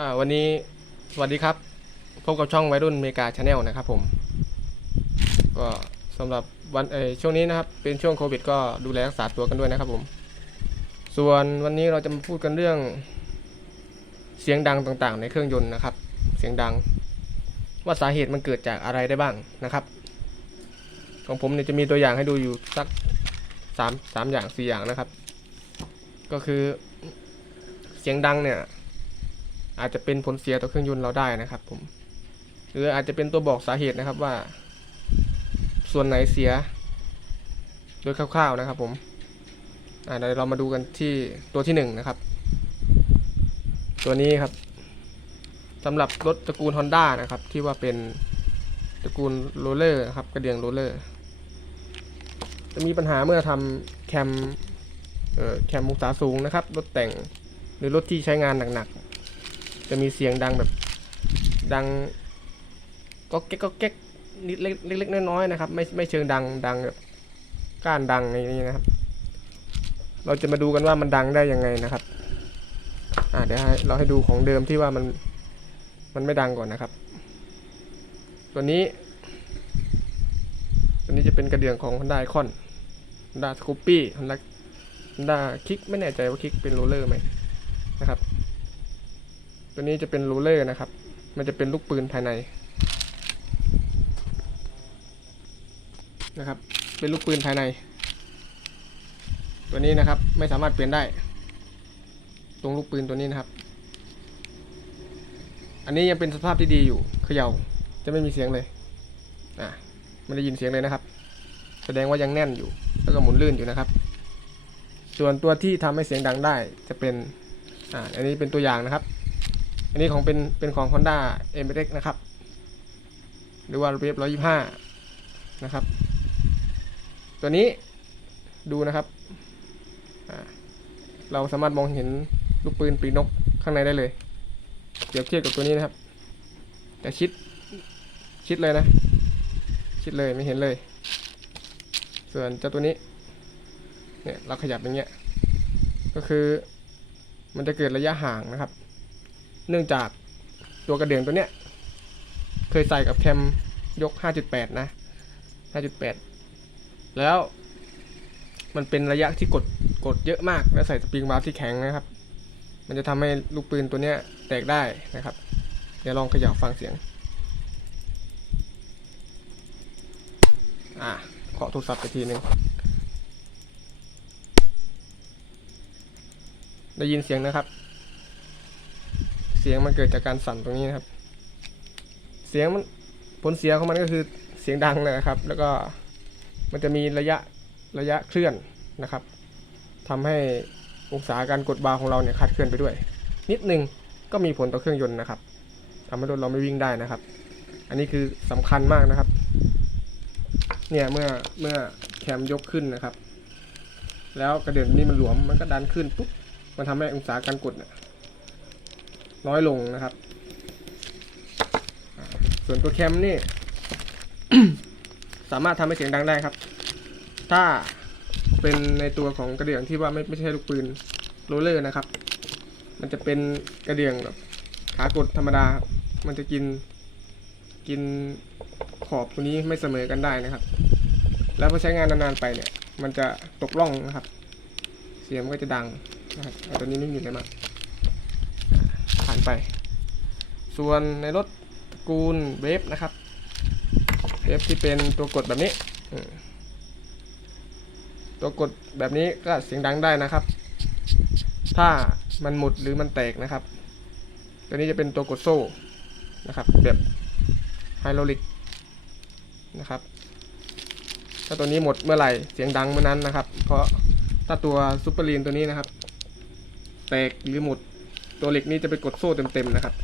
อ่าวันนี้สวัสดีครับ พบกับช่องวัยรุ่นเมกาชาแนลนะครับผม ก็สำหรับวันเออช่วงนี้นะครับ เป็นช่วงโควิด ก็ดูแลรักษาตัวกันด้วยนะครับผม ส่วนวันนี้เราจะมาพูดกันเรื่อง เสียงดังต่างๆ ในเครื่องยนต์นะครับ เสียงดัง ว่าสาเหตุมันเกิดจากอะไรได้บ้างนะครับ ของผมเนี่ยจะมีตัวอย่างให้ดูอยู่สักสามสามอย่างสี่อย่างนะครับ ก็คือเสียงดังเนี่ย อาจจะเป็นผลเสียต่อเครื่องยนต์เราได้นะครับ ผม หรืออาจจะเป็นตัวบอกสาเหตุนะครับว่า ส่วนไหนเสีย โดยคร่าวๆนะครับ ผมอ่าเดี๋ยวเรามาดูกันที่ตัวที่หนึ่งนะครับ ตัวนี้ครับสำหรับรถตระกูล Honda นะครับ ที่ว่าเป็นตระกูลโรลเลอร์นะครับกระเดื่องโรลเลอร์ จะมีปัญหาเมื่อทำแคมเอ่อแคมองศาสูงนะครับ รถแต่งหรือรถที่ใช้งานหนักๆ จะมีเสียงดังแบบดังก็แก๊กก็แก๊กนิดเล็กเล็กๆน้อยๆนะครับ ไม่ไม่เชิงดังดังแบบก้านดังอย่างนี้นะครับ เราจะมาดูกันว่ามันดังได้ยังไงนะครับ อ่าเดี๋ยวให้เราให้ดูของเดิมที่ว่ามันมันไม่ดังก่อนนะครับ ตัวนี้ ตัวนี้จะเป็นกระเดื่องของ Honda Icon Honda Scoopy Honda Honda Kick ไม่แน่ใจว่า Kick เป็นโรลเลอร์ไหมนะครับ ตัวนี้จะเป็นรลเลอร์นะครับ มันจะเป็นลูกปืนภายในนะครับ เป็นลูกปืนภายใน ตัวนี้นะครับไม่สามารถเปลี่ยนได้ ตรงลูกปืนตัวนี้นะครับ อันนี้ยังเป็นสภาพที่ดีอยู่เขย่าจะไม่มีเสียงเลยอะไม่ได้ยินเสียงเลยนะครับ แสดงว่ายังแน่นอยู่ แล้วก็หมุนลื่นอยู่นะครับ ส่วนตัวที่ทำให้เสียงดังได้จะเป็นอ่าอันนี้เป็นตัวอย่างนะครับ นนี้ของเป็นเป็นของ Honda m x นะครับ หรือว่า r e v ร้อยยี่ห้านะครับ ตัวนี้ดูนะครับ เราสามารถมองเห็นลูกปืนปีนกข้างในได้เลยเปรียบเทียบกับตัวนี้นะครับ แต่ชิดชิดเลยนะ ชิดเลยไม่เห็นเลย ส่วนเจ้าตัวนี้ เนี่ยเราขยับอย่างเงี้ย ก็คือมันจะเกิดระยะห่างนะครับ เนื่องจากตัวกระเดื่องตัวเนี้ย เคยใส่กับแคมยก 5.8 นะ 5.8 แล้วมันเป็นระยะที่กดกดเยอะมาก และใส่สปริงวาล์วที่แข็งนะครับ มันจะทำให้ลูกปืนตัวเนี้ยแตกได้นะครับ เดี๋ยวลองขย่าฟังเสียง อะเคาะโทรศัพท์ไปทีนึง ได้ยินเสียงนะครับ เสียงมันเกิดจากการสั่นตรงนี้นะครับ เสียงมันผลเสียของมันก็คือเสียงดังเลยนะครับ แล้วก็มันจะมีระยะระยะเคลื่อนนะครับทำให้องศาการกดบาร์ของเราเนี่ยคาดเคลื่อนไปด้วย นิดนึงก็มีผลต่อเครื่องยนต์นะครับทำให้รถเราไม่วิ่งได้นะครับ อันนี้คือสำคัญมากนะครับ เนี่ยเมื่อเมื่อแคมยกขึ้นนะครับ แล้วกระเดื่องนี้มันหลวมมันก็ดันขึ้นปุ๊บมันทำให้องศาการกดเนี่ย น้อยลงนะครับ ส่วนตัวแคมนี่ สามารถทำให้เสียงดังได้ครับ ถ้าเป็นในตัวของกระเดื่องที่ว่าไม่ไม่ใช่ลูกปืนโรเลอร์นะครับ มันจะเป็นกระเดื่องแบบขากดธรรมดา มันจะกินกินขอบตัวนี้ไม่เสมอกันได้นะครับ แล้วพอใช้งานนานๆไปเนี่ย มันจะตกร่องนะครับ เสียงก็จะดังนะครับตัวนี้ไม่มีอะไรมาก ผ่านไป ส่วนในรถตระกูลเวฟนะครับเวฟที่เป็นตัวกดแบบนี้ ตัวกดแบบนี้ก็เสียงดังได้นะครับ ถ้ามันหมุดหรือมันแตกนะครับ ตัวนี้จะเป็นตัวกดโซ่นะครับ แบบไฮโดรลิกนะครับ ถ้าตัวนี้หมดเมื่อไหร่เสียงดังเมื่อนั้นนะครับ เพราะถ้าตัวซูเปอร์ลีนตัวนี้นะครับ แตกหรือหมด ตัวเหล็กนี้จะไปกดโซ่เต็มๆนะครับ